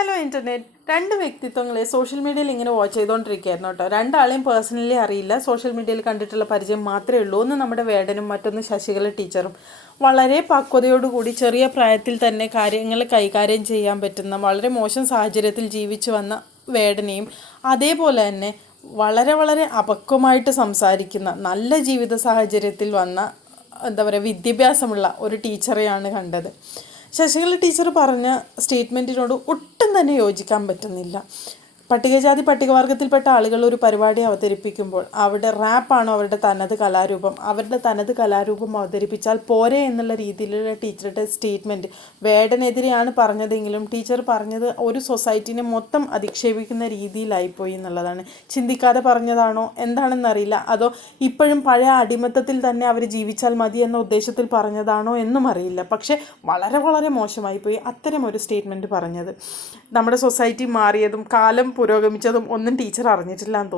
Hello internet രണ്ട് വ്യക്തിത്വങ്ങളെ social മീഡിയയിൽ ഇങ്ങനെ വാച്ച് ചെയ്തുകൊണ്ടിരിക്കുകയായിരുന്നു കേട്ടോ. രണ്ടാളെയും പേഴ്സണലി അറിയില്ല. സോഷ്യൽ മീഡിയയിൽ കണ്ടിട്ടുള്ള പരിചയം മാത്രമേ ഉള്ളൂ. ഒന്ന് നമ്മുടെ വേടനും മറ്റൊന്ന് ശശികല ടീച്ചറും വളരെ പക്വതയോടുകൂടി ചെറിയ പ്രായത്തിൽ തന്നെ കാര്യങ്ങൾ കൈകാര്യം ചെയ്യാൻ പറ്റുന്ന വളരെ മോശം സാഹചര്യത്തിൽ ജീവിച്ചു വന്ന വേടനെയും അതേപോലെ തന്നെ വളരെ വളരെ അപക്വമായിട്ട് സംസാരിക്കുന്ന നല്ല ജീവിത സാഹചര്യത്തിൽ വന്ന എന്താ പറയുക വിദ്യാഭ്യാസമുള്ള ഒരു ടീച്ചറെയാണ് കണ്ടത്. ശശികല ടീച്ചർ പറഞ്ഞ സ്റ്റേറ്റ്മെന്റിനോട് ഒട്ടും തന്നെ യോജിക്കാൻ പറ്റുന്നില്ല. പട്ടികജാതി പട്ടികവർഗത്തിൽപ്പെട്ട ആളുകൾ ഒരു പരിപാടി അവതരിപ്പിക്കുമ്പോൾ അവിടെ റാപ്പാണോ അവരുടെ തനത് കലാരൂപം? അവരുടെ തനത് കലാരൂപം അവതരിപ്പിച്ചാൽ പോരെ എന്നുള്ള രീതിയിലുള്ള ടീച്ചറുടെ സ്റ്റേറ്റ്മെന്റ് വേടനെതിരെയാണ് പറഞ്ഞതെങ്കിലും ടീച്ചർ പറഞ്ഞത് ഒരു സൊസൈറ്റിനെ മൊത്തം അധിക്ഷേപിക്കുന്ന രീതിയിലായിപ്പോയി എന്നുള്ളതാണ്. ചിന്തിക്കാതെ പറഞ്ഞതാണോ? എന്താണെന്നറിയില്ല. അതോ ഇപ്പോഴും പഴയ അടിമത്തത്തിൽ തന്നെ അവർ ജീവിച്ചാൽ മതി എന്ന ഉദ്ദേശത്തിൽ പറഞ്ഞതാണോ എന്നും അറിയില്ല. പക്ഷേ വളരെ വളരെ മോശമായി പോയി അത്തരം ഒരു സ്റ്റേറ്റ്മെന്റ് പറഞ്ഞത്. നമ്മുടെ സൊസൈറ്റി മാറിയതും കാലം പുരോഗമിച്ചതും ഒന്നും ടീച്ചർ അറിഞ്ഞിട്ടില്ല എന്ന് തോന്നുന്നു.